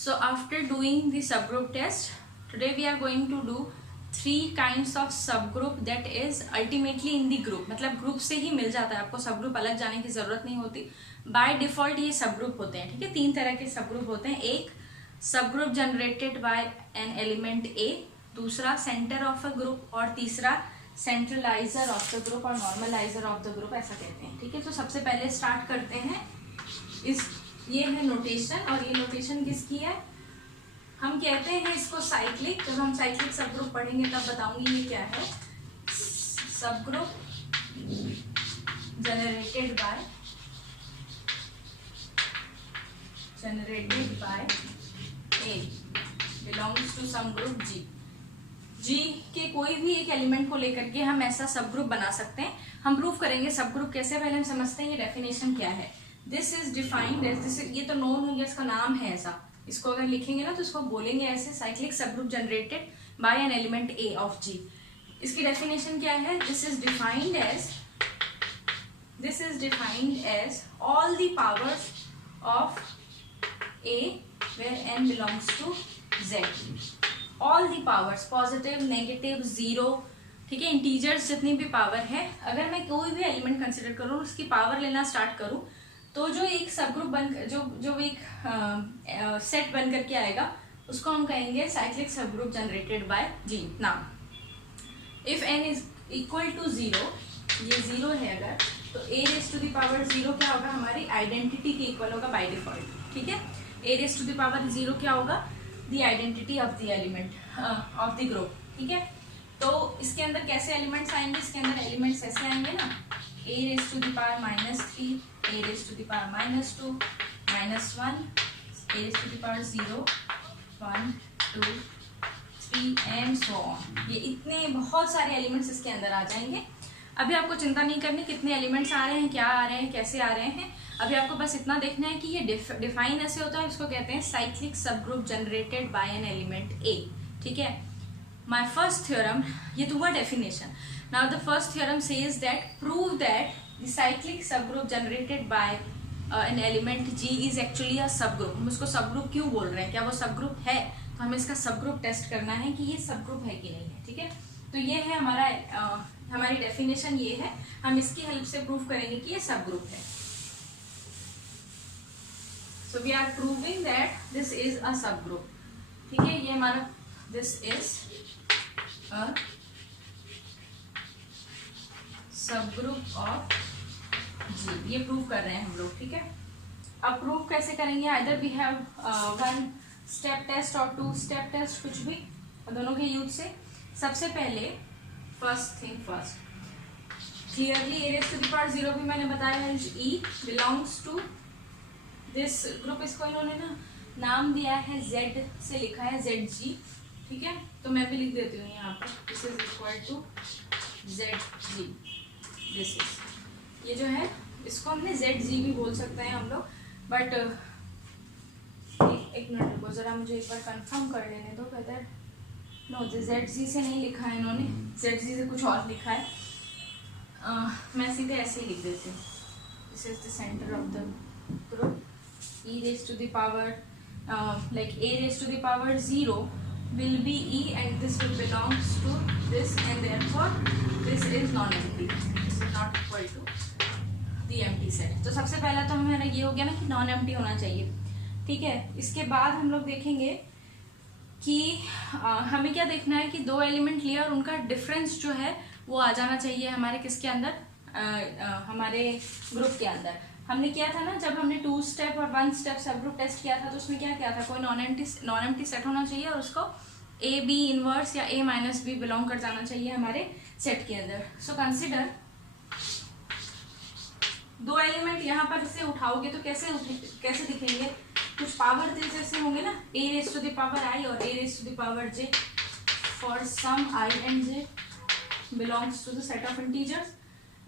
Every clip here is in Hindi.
So after doing the subgroup test, today we are going to do 3 kinds of subgroup that is ultimately in the group. मतलब ग्रुप से ही मिल जाता है आपको, सबग्रुप अलग जाने की जरूरत नहीं होती. बाय डिफॉल्ट ये सबग्रुप होते हैं. ठीक है, 3 तरह के सबग्रुप होते हैं. एक subgroup generated by an element A, दूसरा सेंटर ऑफ अ ग्रुप, और तीसरा सेंट्रलाइजर ऑफ द ग्रुप और नॉर्मलाइजर ऑफ द ग्रुप, ऐसा कहते हैं. ठीक है, तो सबसे पहले स्टार्ट करते हैं. ये है नोटेशन, और ये नोटेशन किसकी है? हम कहते हैं इसको साइक्लिक. जब हम साइक्लिक सबग्रुप पढ़ेंगे तब बताऊंगी ये क्या है. Subgroup generated by A belongs to some group G के कोई भी एक एलिमेंट को लेकर के हम ऐसा सबग्रुप बना सकते हैं. हम प्रूव करेंगे सबग्रुप कैसे. पहले हम समझते हैं ये डेफिनेशन क्या है. This is defined as, this ये तो नोन हो गया, इसका नाम है ऐसा. इसको अगर लिखेंगे ना तो इसको बोलेंगे ऐसे, cyclic subgroup generated by an element A of G. इसकी डेफिनेशन क्या है? This is defined as all the powers of A where N belongs to Z. All the powers, positive, negative, zero, ठीक है, इंटीजर्स जितनी भी पावर है, अगर मैं कोई भी एलिमेंट कंसिडर करूँ, उसकी पावर लेना स्टार्ट करूँ, तो जो एक सबग्रुप बन जो एक सेट बन करके आएगा उसको हम कहेंगे cyclic subgroup generated by G. Now if N is equal to zero, ये जीरो है अगर, तो A raise to the power zero क्या होगा? हमारी आइडेंटिटी के इक्वल होगा बाय डिफॉल्ट. ठीक है, A raise to the power zero क्या होगा? The identity of the element of the group. ठीक है, तो इसके अंदर कैसे एलिमेंट्स आएंगे? इसके अंदर एलिमेंट्स ऐसे आएंगे ना, a raised to the power -3, a raised to the power -2, -1, a raised to the power 0, 1, 2, 3 and so on. ये इतने बहुत सारे एलिमेंट्स इसके अंदर आ जाएंगे. अभी आपको चिंता नहीं करनी कितने एलिमेंट्स आ रहे हैं, क्या आ रहे हैं, कैसे आ रहे हैं. अभी आपको बस इतना देखना है कि ये डिफाइन ऐसे होता है. इसको कहते हैं cyclic subgroup generated by an element A. ठीक है, my first theorem, ये तो हुआ definition. Now the first theorem says that prove that the cyclic subgroup generated by an element G is actually a subgroup. हम उसको subgroup क्यों बोल रहे हैं? क्या वो subgroup है? तो हमें इसका subgroup टेस्ट करना है कि ये subgroup है कि नहीं है. ठीक है, तो ये है हमारी definition ये है. हम इसकी हेल्प से प्रूव करेंगे कि ये subgroup है. So we are proving that this is a subgroup. ठीक है, ये हमारा this is a subgroup of G. ये प्रूव कर रहे हैं हम लोग. ठीक है, अब प्रूव कैसे करेंगे? Either we have 1 step test और 2 स्टेप टेस्ट, कुछ भी, दोनों के यूज से. सबसे पहले first thing first, clearly A raise to the power 0 भी मैंने बताया है. E belongs to this group. इसको इन्होंने ना नाम दिया है, जेड से लिखा है, जेड जी. ठीक है, तो मैं भी लिख देती हूँ यहाँ पर, this is equal to Z G. This is, ये जो है इसको हमने जेड जी भी बोल सकते हैं हम लोग, बट एक मिनट रुको जरा, मुझे एक बार कंफर्म कर लेने दो. बेहतर नो, जेड जी से नहीं लिखा है इन्होंने, जेड जी से कुछ और लिखा है. मैं सीधे ऐसे ही लिख देती हूँ. This is the centre of the group. E raise to the power like a raised to the power 0 will be E and this will belongs to this, and therefore this is non-empty. This is not equal to the empty set. तो सबसे पहला तो हमारा ये हो गया ना कि नॉन एम्प्टी होना चाहिए. ठीक है, इसके बाद हम लोग देखेंगे कि हमें क्या देखना है कि 2 एलिमेंट लिया और उनका डिफरेंस जो है वो आ जाना चाहिए हमारे किसके अंदर, हमारे ग्रुप के अंदर. हमने किया था ना, जब हमने 2 स्टेप और 1 स्टेप सबग्रुप टेस्ट किया था, तो उसमें क्या किया था, कोई नॉन एम्प्टी सेट होना चाहिए और उसको ए बी इनवर्स या ए माइनस बी बिलोंग कर जाना चाहिए हमारे सेट के अंदर. सो कंसिडर 2 एलिमेंट यहाँ पर से उठाओगे तो कैसे दिखेंगे? कुछ पावर जैसे होंगे ना, A raise to the power I और A raise to the power J for some I and J belongs to the set of integers.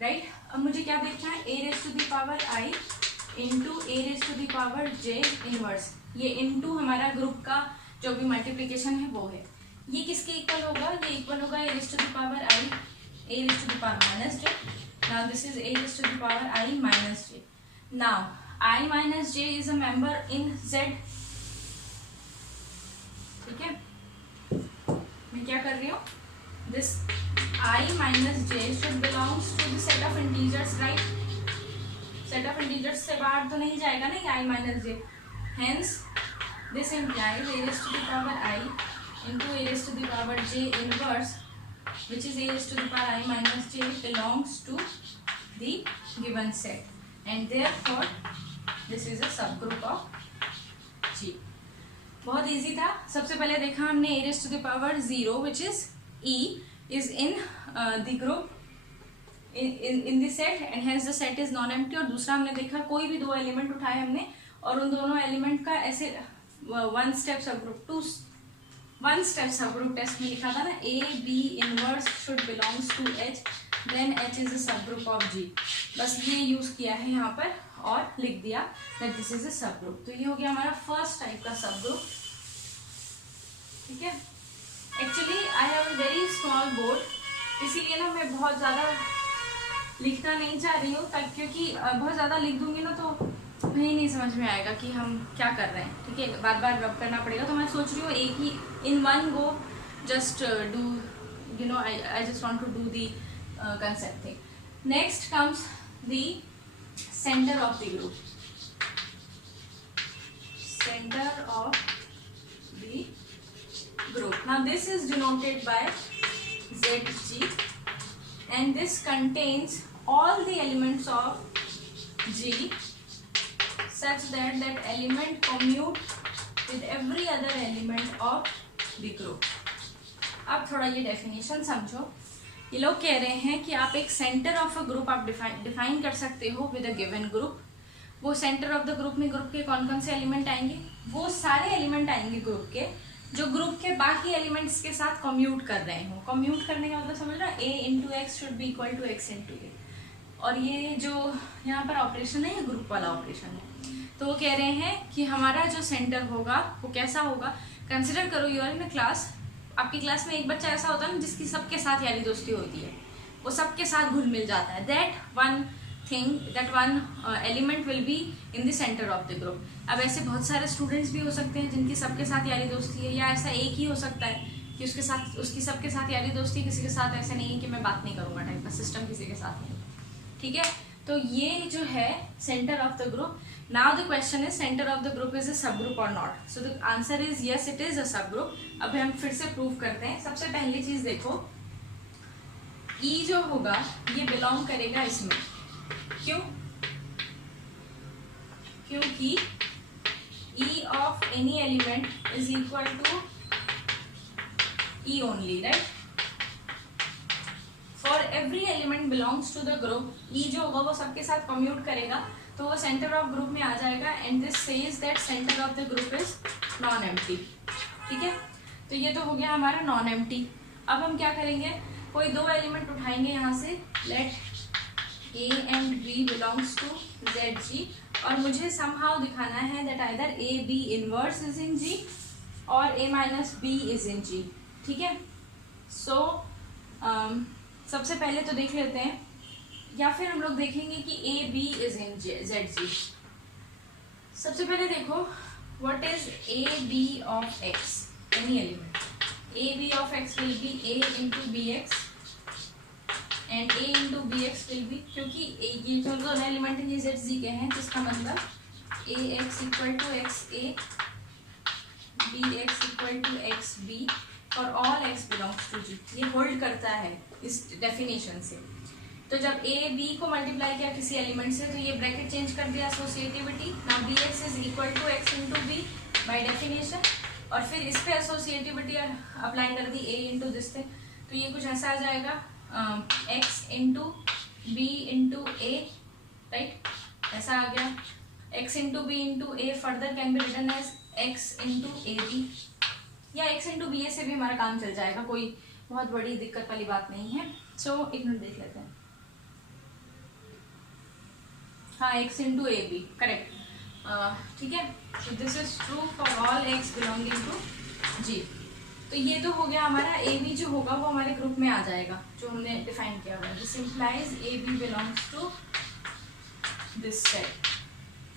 Right, अब मुझे क्या देखना है? A raise to the power I into A raise to the power J inverse. ये इंटू हमारा ग्रुप का जो भी मल्टीप्लीकेशन है वो है. ये किसके इक्वल होगा? ये इक्वल होगा A raise to the power I A raise to the power minus J. Now this is A raise to the power I minus J. Now I minus j is a member in Z. ठीक है, मैं क्या कर रही हूँ, this I minus J should belongs to the set of integers, right. Set of integers से बाहर तो नहीं जाएगा ना I माइनस जे, hence this implies a raised to the power I into a raised to the power j inverse which is a raised to the power I minus j belongs to the given set and therefore this is a subgroup of G। बहुत इजी था। सबसे पहले देखा हमने a raised to the power 0 which is E is in the group in the set and hence the set is non empty। और दूसरा हमने देखा कोई भी दो एलिमेंट उठाए हमने और उन दोनों एलिमेंट का ऐसे वन स्टेप सबग्रुप टेस्ट में लिखा था ना, A B inverse should belongs to H then H is a subgroup of G. बस ये यूज किया है यहाँ पर और लिख दिया that this is a subgroup. तो ये हो गया हमारा फर्स्ट टाइप का सबग्रुप। ठीक है, actually I have a very small board, इसीलिए ना मैं बहुत ज़्यादा लिखना नहीं चाह रही हूँ, क्योंकि बहुत ज़्यादा लिख दूंगी ना तो नहीं समझ में आएगा कि हम क्या कर रहे हैं। ठीक है, बार बार रब करना पड़ेगा। तो मैं सोच रही हूँ एक ही in one go just do you know I just want to do the concept thing. Next comes the centre of the group, centre of the group. Now this is denoted by ZG and this contains all the elements of G such that that element commute with every other element of the group। अब थोड़ा ये डेफिनेशन समझो। ये लोग कह रहे हैं कि आप एक सेंटर ऑफ अ ग्रुप आप डिफाइन कर सकते हो विद अ गिवन ग्रुप। वो सेंटर ऑफ द ग्रुप में ग्रुप के कौन कौन से एलिमेंट आएंगे, वो सारे एलिमेंट आएंगे ग्रुप के जो ग्रुप के बाकी एलिमेंट्स के साथ कम्यूट कर रहे हो। कम्यूट करने का मतलब समझ रहा है, a into X should be equal to X into A. और ये जो यहाँ पर ऑपरेशन है ये ग्रुप वाला ऑपरेशन है। तो वो कह रहे हैं कि हमारा जो सेंटर होगा वो कैसा होगा। कंसिडर करो you are in a class, आपकी क्लास में एक बच्चा ऐसा होता है ना जिसकी सबके साथ यारी दोस्ती होती है, वो सबके साथ घुल मिल जाता है। That one element will be in the centre of the group. अब ऐसे बहुत सारे स्टूडेंट्स भी हो सकते हैं जिनकी सबके साथ यारी दोस्ती है, या ऐसा एक ही हो सकता है कि उसकी सबके साथ यारी दोस्ती है, किसी के साथ ऐसा नहीं है कि मैं बात नहीं करूँगा टाइप का सिस्टम किसी के साथ नहीं। ठीक है, तो ये जो है centre of the group. Now the question is centre of the group is a सब ग्रुप और not. So the answer is yes, it is a सब ग्रुप। अब हम फिर से प्रूव करते हैं। सबसे पहली चीज देखो, ई जो होगा ये बिलोंग करेगा इसमें। क्यों? क्योंकि E of any element is equal to E only, right? For every element belongs to the group, E जो होगा वो सबके साथ कम्यूट करेगा तो वो सेंटर ऑफ ग्रुप में आ जाएगा। And this says that centre of the group is non empty. ठीक है, तो ये तो हो गया हमारा नॉन एम्प्टी। अब हम क्या करेंगे, कोई दो एलिमेंट उठाएंगे यहाँ से, late A and B belongs to ZG और मुझे somehow दिखाना है that either A B inverse is in G और A minus B is in G। ठीक है, so सबसे पहले तो देख लेते हैं, या फिर हम लोग देखेंगे कि A B is in ZG। सबसे पहले देखो what is A B of X, any element। A B of X will be A into BX and A into B X will be, क्योंकि ये जो दोनों एलिमेंट ये ZG के हैं, जिसका मतलब A X equal to X A, B X equal to X B और all X belongs to G. ये होल्ड करता है इस डेफिनेशन से। तो जब ए बी को मल्टीप्लाई किया किसी एलिमेंट से तो ये ब्रैकेट चेंज कर दिया, associativity. Now B X is equal to X into B by definition, और फिर इस पे एसोसिएटिविटी अप्लाई कर दी ए इंटू दिस थिंग। तो ये कुछ ऐसा आ जाएगा, x into B into A, right, ऐसा आ गया। x into B into A further can be written as x into A B, या x इंटू बी ए से भी हमारा काम चल जाएगा, कोई बहुत बड़ी दिक्कत वाली बात नहीं है। सो एक मिनट देख लेते हैं। हाँ, x into A B correct. ठीक है, so this is true for all x belonging to G। तो ये तो हो गया हमारा ए बी जो होगा वो हमारे ग्रुप में आ जाएगा जो हमने डिफाइन किया हुआ है। This implies A B belongs to this set.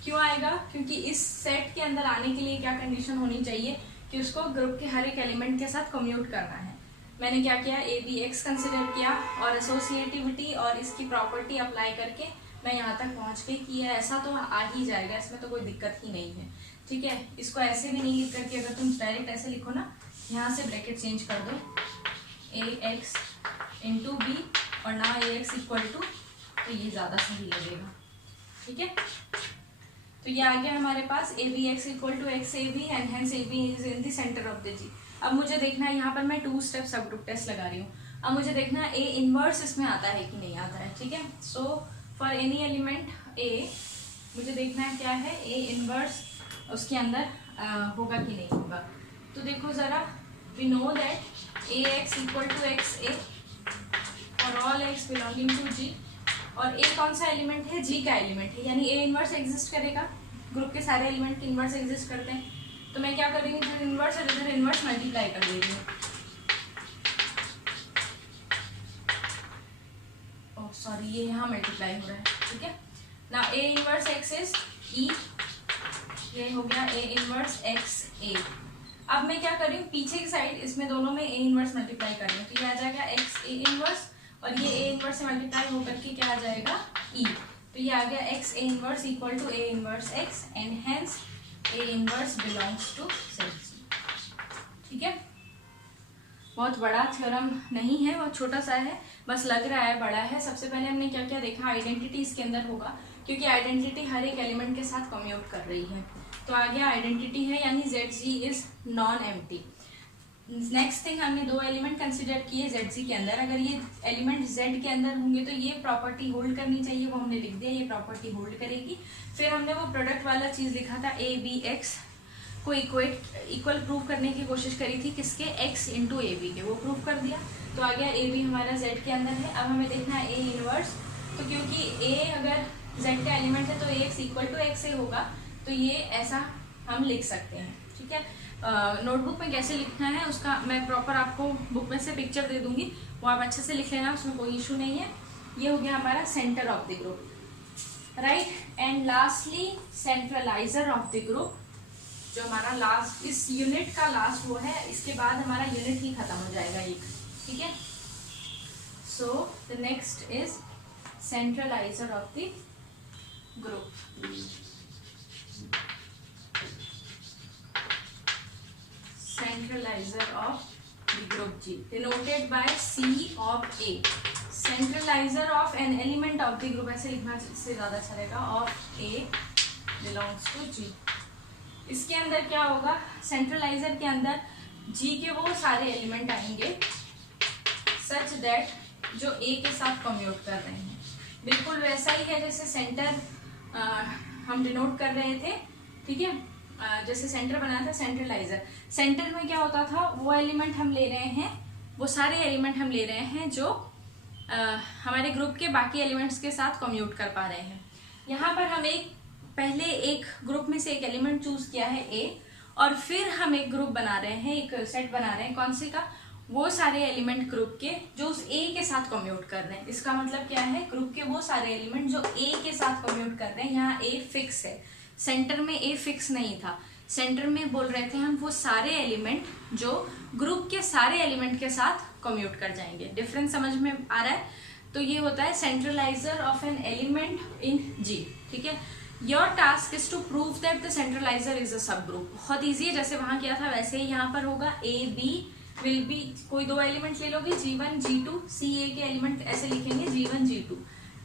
क्यों आएगा? क्योंकि इस सेट के अंदर आने के लिए क्या कंडीशन होनी चाहिए कि उसको ग्रुप के हर एक एलिमेंट के साथ कम्यूट करना है। मैंने क्या किया, ए बी एक्स कंसिडर किया और एसोसिएटिविटी और इसकी प्रॉपर्टी अप्लाई करके मैं यहाँ तक पहुँच गई कि ये ऐसा तो आ ही जाएगा, इसमें तो कोई दिक्कत ही नहीं है। ठीक है, इसको ऐसे भी नहीं लिख करके अगर तुम डायरेक्ट ऐसे लिखो ना, यहाँ से ब्रैकेट चेंज कर दो, ए एक्स इंटू बी और ना ए एक्स इक्वल टू, तो ये ज़्यादा सही लगेगा। ठीक है, तो ये आ गया हमारे पास A B X equal to X A B and hence A B is in the centre of the G. अब मुझे देखना है, यहाँ पर मैं 2 स्टेप सब ग्रुप टेस्ट लगा रही हूँ। अब मुझे देखना है ए इनवर्स इसमें आता है कि नहीं आता है। ठीक है, सो फॉर एनी एलिमेंट ए मुझे देखना है क्या है, ए इनवर्स उसके अंदर होगा कि नहीं होगा। तो देखो ज़रा, we know that A X equal to X A for all X belonging to G, और ए कौन सा एलिमेंट है, जी का एलिमेंट है, यानी ए इनवर्स एग्जिस्ट करेगा। ग्रुप के सारे एलिमेंट इनवर्स एग्जिस्ट करते हैं, तो मैं क्या कर रही हूँ, इधर इनवर्स और इधर इनवर्स मल्टीप्लाई कर दे रही हूँ। ओह सॉरी, ये यहाँ मल्टीप्लाई हो रहा है। ठीक है ना, ए इनवर्स एक्स इज ई, ये हो गया ए इनवर्स एक्स ए। अब मैं क्या कर रही हूँ, पीछे की साइड इसमें दोनों में ए इनवर्स मल्टीप्लाई कर रही हूँ, तो ये आ जाएगा एक्स ए इनवर्स और ये ए इनवर्स से मल्टीप्लाई होकर के क्या आ जाएगा, ई। तो ये आ गया X A inverse equal to A inverse X and hence A inverse belongs to set. ठीक है, बहुत बड़ा थ्योरम नहीं है, बहुत छोटा सा है, बस लग रहा है बड़ा है। सबसे पहले हमने क्या क्या देखा, आइडेंटिटी इसके अंदर होगा क्योंकि आइडेंटिटी हर एक एलिमेंट के साथ कम्यूट कर रही है। तो आ गया आइडेंटिटी है यानी ZG is non empty. Next thing, हमने 2 एलिमेंट कंसिडर किए ZG के अंदर। अगर ये एलिमेंट Z के अंदर होंगे तो ये प्रॉपर्टी होल्ड करनी चाहिए, वो हमने लिख दिया, ये प्रॉपर्टी होल्ड करेगी। फिर हमने वो प्रोडक्ट वाला चीज लिखा था, ए बी एक्स को इक्वल प्रूव करने की कोशिश करी थी, किसके, एक्स इंटू ए बी के, वो प्रूव कर दिया। तो आ गया ए बी हमारा Z के अंदर है। अब हमें देखना है ए इनवर्स, तो क्योंकि ए अगर Z का एलिमेंट है तो ए एक्स इक्वल टू एक्स ए होगा, तो ये ऐसा हम लिख सकते हैं। ठीक है, नोटबुक में कैसे लिखना है उसका मैं प्रॉपर आपको बुक में से पिक्चर दे दूंगी, वो आप अच्छे से लिख लेना, उसमें कोई इशू नहीं है। ये हो गया हमारा centre of the group, right. And lastly centraliser of the group, जो हमारा लास्ट इस यूनिट का लास्ट वो है, इसके बाद हमारा यूनिट ही खत्म हो जाएगा एक। ठीक है, so the next is centraliser of the group. Centralizer of the group G denoted by C of A. Centralizer of an element of the group, ऐसे लिखना इससे ज्यादा अच्छा रहेगा, of A belongs to G। इसके अंदर क्या होगा, सेंट्रलाइजर के अंदर G के वो सारे एलिमेंट आएंगे such that जो A के साथ कम्यूट कर रहे हैं। बिल्कुल वैसा ही है जैसे सेंटर हम डिनोट कर रहे थे। ठीक है, जैसे सेंटर बनाया था सेंट्रलाइजर, सेंटर में क्या होता था, वो एलिमेंट हम ले रहे हैं, वो सारे एलिमेंट हम ले रहे हैं जो हमारे ग्रुप के बाकी एलिमेंट्स के साथ कम्यूट कर पा रहे हैं। यहाँ पर हम पहले एक ग्रुप में से एक एलिमेंट चूज किया है ए, और फिर हम एक ग्रुप बना रहे हैं, एक सेट बना रहे हैं, कौन से का, वो सारे एलिमेंट ग्रुप के जो उस ए के साथ कम्यूट कर रहे हैं। इसका मतलब क्या है, ग्रुप के वो सारे एलिमेंट जो ए के साथ कम्यूट कर रहे हैं। यहाँ ए फिक्स है, सेंटर में ए फिक्स नहीं था, सेंटर में बोल रहे थे हम वो सारे एलिमेंट जो ग्रुप के सारे एलिमेंट के साथ कम्यूट कर जाएंगे। डिफरेंस समझ में आ रहा है? तो ये होता है centraliser of an element in G. ठीक है, your task is to prove that the centraliser is a subgroup. बहुत ईजी है, जैसे वहां किया था वैसे ही यहाँ पर होगा। ए बी विल बी, कोई 2 एलिमेंट ले लोगे, G1 G2, सी ए के एलिमेंट ऐसे लिखेंगे G1 G2,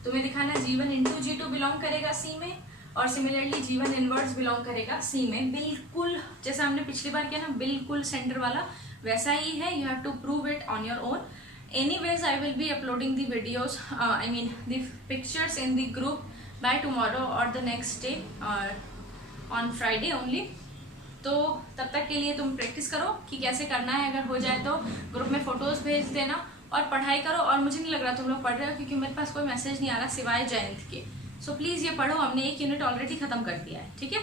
तुम्हें दिखाना G1 इंटू G2 बिलोंग करेगा C में, और सिमिलरली G1 इनवर्स बिलोंग करेगा C में। बिल्कुल जैसा हमने पिछली बार किया ना, बिल्कुल सेंटर वाला वैसा ही है। You have to prove it on your own. Anyways, I will be uploading the videos, the pictures in the group by tomorrow or the next day, on Friday only. तो तब तक के लिए तुम प्रैक्टिस करो कि कैसे करना है। अगर हो जाए तो ग्रुप में फोटोज भेज देना और पढ़ाई करो। और मुझे नहीं लग रहा तुम लोग पढ़ रहे हो, क्योंकि मेरे पास कोई मैसेज नहीं आ रहा सिवाय जयंत के। सो प्लीज़ ये पढ़ो, हमने एक यूनिट ऑलरेडी खत्म कर दिया है। ठीक है।